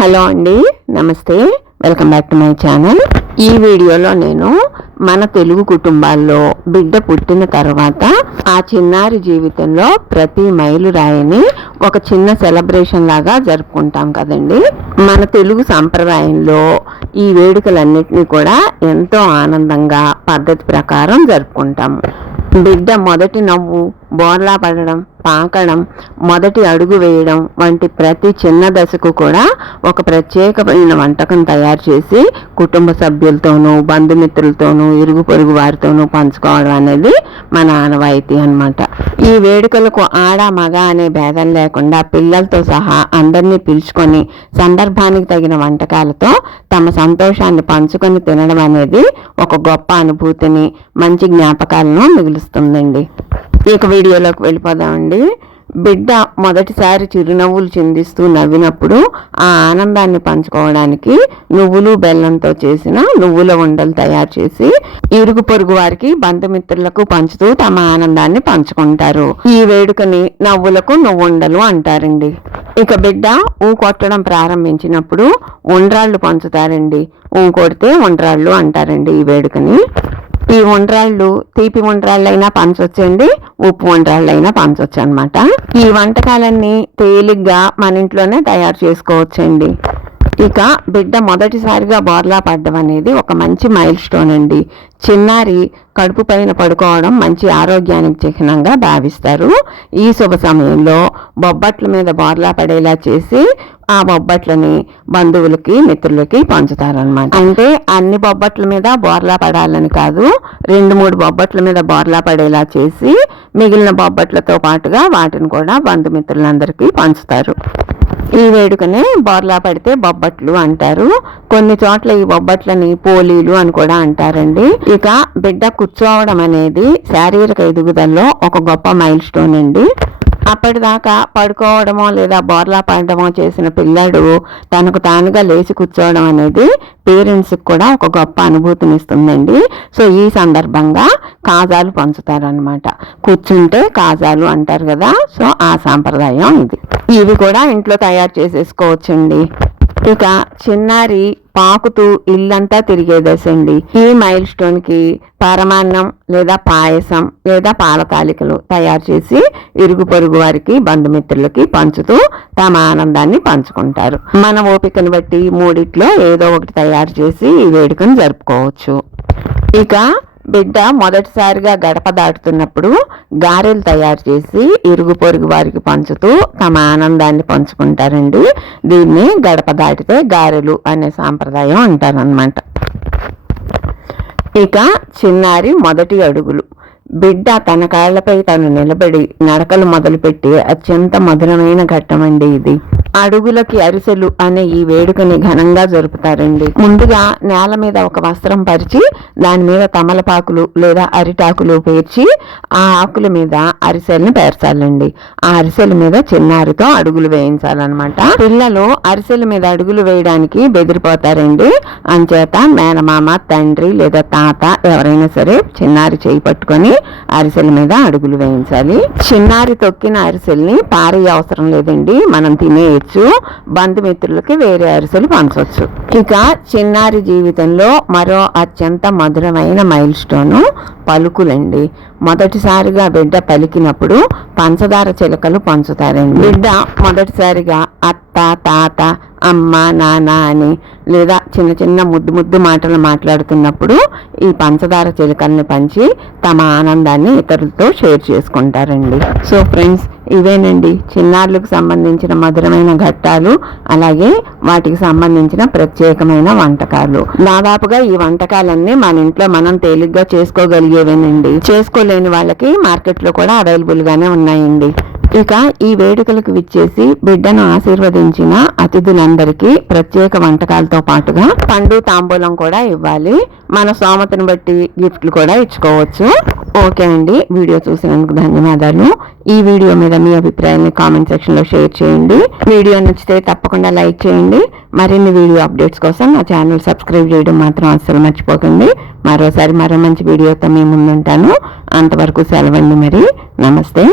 Hello అండి, నమస్తే. Welcome back to my channel. ఈ వీడియోలో నేను మన తెలుగు కుటుంబాల్లో బిడ్డ పుట్టిన తర్వాత ఆ చిన్నారి జీవితంలో ప్రతి మైలురాయిని ఒక చిన్న సెలబ్రేషన్ లాగా జరుపుకుంటాం కదండి. మన తెలుగు సంప్రదాయంలో ఈ వేడుకలన్నిటినీ కూడా ఎంతో ఆనందంగా పద్ధతి ప్రకారం జరుపుకుంటాము. బిడ్డ మొదటి నవ్వు, బోర్లా పడడం, పాకడం, మొదటి అడుగు వేయడం వంటి ప్రతి చిన్న దశకు కూడా ఒక ప్రత్యేకమైన వంటకం తయారు చేసి కుటుంబ సభ్యులతోనూ, బంధుమిత్రులతోనూ, ఇరుగు పొరుగు వారితోనూ పంచుకోవడం అనేది మన ఆనవాయితీ అన్నమాట. ఈ వేడుకలకు ఆడ మగ అనే భేదం లేకుండా పిల్లలతో సహా అందరినీ పిలుచుకొని సందర్భానికి తగిన వంటకాలతో తమ సంతోషాన్ని పంచుకొని తినడం అనేది ఒక గొప్ప అనుభూతిని, మంచి జ్ఞాపకాలను మిగులుస్తుందండి. ఇక వీడియోలోకి వెళ్ళిపోదామండి. బిడ్డ మొదటిసారి చిరునవ్వులు చిందిస్తూ నవ్వినప్పుడు ఆ ఆనందాన్ని పంచుకోవడానికి నువ్వులు బెల్లంతో చేసిన నువ్వుల ఉండలు తయారు చేసి ఇరుగు పొరుగు వారికి, బంధుమిత్రులకు పంచుతూ తమ ఆనందాన్ని పంచుకుంటారు. ఈ వేడుకని నవ్వులకు నువ్వుండలు అంటారండి. ఇక బిడ్డ ఊ కొట్టడం ప్రారంభించినప్పుడు ఉండ్రాళ్ళు పంచుతారండి. ఊ కొడితే ఉండ్రాళ్ళు అంటారండి ఈ వేడుకని. ఈ ఉండ్రాళ్ళు తీపి ఉండ్రాళ్ళైనా పంచొచ్చండి, ఉప్పు ఉండ్రాళ్ళైనా పంచొచ్చు అనమాట. ఈ వంటకాలన్నీ తేలిగ్గా మన ఇంట్లోనే తయారు చేసుకోవచ్చండి. ఇక బిడ్డ మొదటిసారిగా బోర్లా పడ్డం అనేది ఒక మంచి మైల్ స్టోన్ అండి. చిన్నారి కడుపు పైన పడుకోవడం మంచి ఆరోగ్యానికి చిహ్నంగా భావిస్తారు. ఈ శుభ సమయంలో బొబ్బట్ల మీద బోర్లా పడేలా చేసి ఆ బొబ్బట్లని బంధువులకి, మిత్రులకి పంచుతారనమాట. అంటే అన్ని బొబ్బట్ల మీద బోర్లా పడాలని కాదు, 2-3 బొబ్బట్ల మీద బోర్లా పడేలా చేసి మిగిలిన బొబ్బట్లతో పాటుగా వాటిని కూడా బంధుమిత్రులందరికీ పంచుతారు. ఈ వేడుకనే బోర్లా పడితే బొబ్బట్లు అంటారు. కొన్ని చోట్ల ఈ బొబ్బట్లని పోలీలు అని కూడా అంటారండి. ఇక బిడ్డ కూర్చోవడం అనేది శారీరక ఎదుగుదలలో ఒక గొప్ప మైల్ స్టోన్ అండి. అప్పటిదాకా పడుకోవడమో లేదా బోర్లా పడడమో చేసిన పిల్లాడు తనకు తానుగా లేచి కూర్చోవడం అనేది పేరెంట్స్కి కూడా ఒక గొప్ప అనుభూతినిస్తుందండి. సో ఈ సందర్భంగా కాజాలు పంచుతారనమాట. కూర్చుంటే కాజాలు అంటారు కదా, సో ఆ సాంప్రదాయం ఇది. ఇవి కూడా ఇంట్లో తయారు చేసేసుకోవచ్చండి. ఇక చిన్నారి పాకుతూ ఇల్లంతా తిరిగే దశండి. ఈ మైల్ స్టోన్ కి పరమాన్నం లేదా పాయసం లేదా పాలతాలికలు తయారు చేసి ఇరుగు పొరుగు వారికి, బంధుమిత్రులకి పంచుతూ తమ ఆనందాన్ని పంచుకుంటారు. మన ఓపికను బట్టి మూడిట్లో ఏదో ఒకటి తయారు చేసి ఈ వేడుకను జరుపుకోవచ్చు. ఇక బిడ్డ మొదటిసారిగా గడప దాటుతున్నప్పుడు గారెలు తయారు చేసి ఇరుగు పొరుగు వారికి పంచుతూ తమ ఆనందాన్ని పంచుకుంటారండి. దీన్ని గడప దాటితే గారెలు అనే సాంప్రదాయం అంటారనమాట. ఇక చిన్నారి మొదటి అడుగులు. బిడ్డ తన కాళ్లపై తను నిలబడి నడకలు మొదలుపెట్టి అత్యంత మధురమైన ఘట్టమండి ఇది. అడుగులకి అరిసెలు అనే ఈ వేడుకని ఘనంగా జరుపుతారండి. ముందుగా నేల మీద ఒక వస్త్రం పరిచి దాని మీద తమలపాకులు లేదా అరిటాకులు పేర్చి ఆ ఆకుల మీద అరిసెల్ని పేర్చాలండి. ఆ అరిసెల మీద చిన్నారితో అడుగులు వేయించాలన్నమాట. పిల్లలు అరిసెల మీద అడుగులు వేయడానికి బెదిరిపోతారండి. అంచేత మేనమామ, తండ్రి లేదా తాత ఎవరైనా సరే చిన్నారి చేయి పట్టుకొని అరిసెల మీద అడుగులు వేయించాలి. చిన్నారి తొక్కిన అరిసెల్ని పారేయ అవసరం లేదండి, మనం తినేయచ్చు. బంధుమిత్రులకి వేరే అరిసెలు పంచవచ్చు. ఇక చిన్నారి జీవితంలో మరో అత్యంత మధురమైన మైల్ స్టోను పలుకులండి. మొదటిసారిగా బిడ్డ పలికినప్పుడు పంచదార చిలకలు పంచుతారండి. బిడ్డ మొదటిసారిగా అత్త, తాత, అమ్మ, నాన్న అని లేదా చిన్న చిన్న ముద్దు మాటలు మాట్లాడుతున్నప్పుడు ఈ పంచదార చిలకల్ని పంచి తమ ఆనందాన్ని ఇతరులతో షేర్ చేసుకుంటారండి. సో ఫ్రెండ్స్, ఇవేనండి చిన్నారులకు సంబంధించిన మధురమైన ఘట్టాలు, అలాగే వాటికి సంబంధించిన ప్రత్యేకమైన వంటకాలు. దాదాపుగా ఈ వంటకాలన్నీ మన ఇంట్లో మనం తేలిగ్గా చేసుకోగలిగేవేనండి. చేసుకోలేని వాళ్ళకి మార్కెట్లో కూడా అవైలబుల్ గానే ఉన్నాయండి. ఇక ఈ వేడుకలకు విచ్చేసి బిడ్డను ఆశీర్వదించిన అతిథులందరికీ ప్రత్యేక వంటకాలతో పాటుగా పండు, తాంబూలం కూడా ఇవ్వాలి. మన స్తోమతను బట్టి గిఫ్ట్లు కూడా ఇచ్చుకోవచ్చు. ఓకే అండి, వీడియో చూసినందుకు ధన్యవాదాలు. ఈ వీడియో మీద మీ అభిప్రాయాన్ని కామెంట్ సెక్షన్ లో షేర్ చేయండి. వీడియో నచ్చితే తప్పకుండా లైక్ చేయండి. మరిన్ని వీడియో అప్డేట్స్ కోసం నా ఛానల్ సబ్స్క్రైబ్ చేయడం మాత్రం అస్సలు మర్చిపోకండి. మరో మంచి వీడియోతో మీ ముందుంటాను. అంతవరకు సెలవండి మరి. నమస్తే.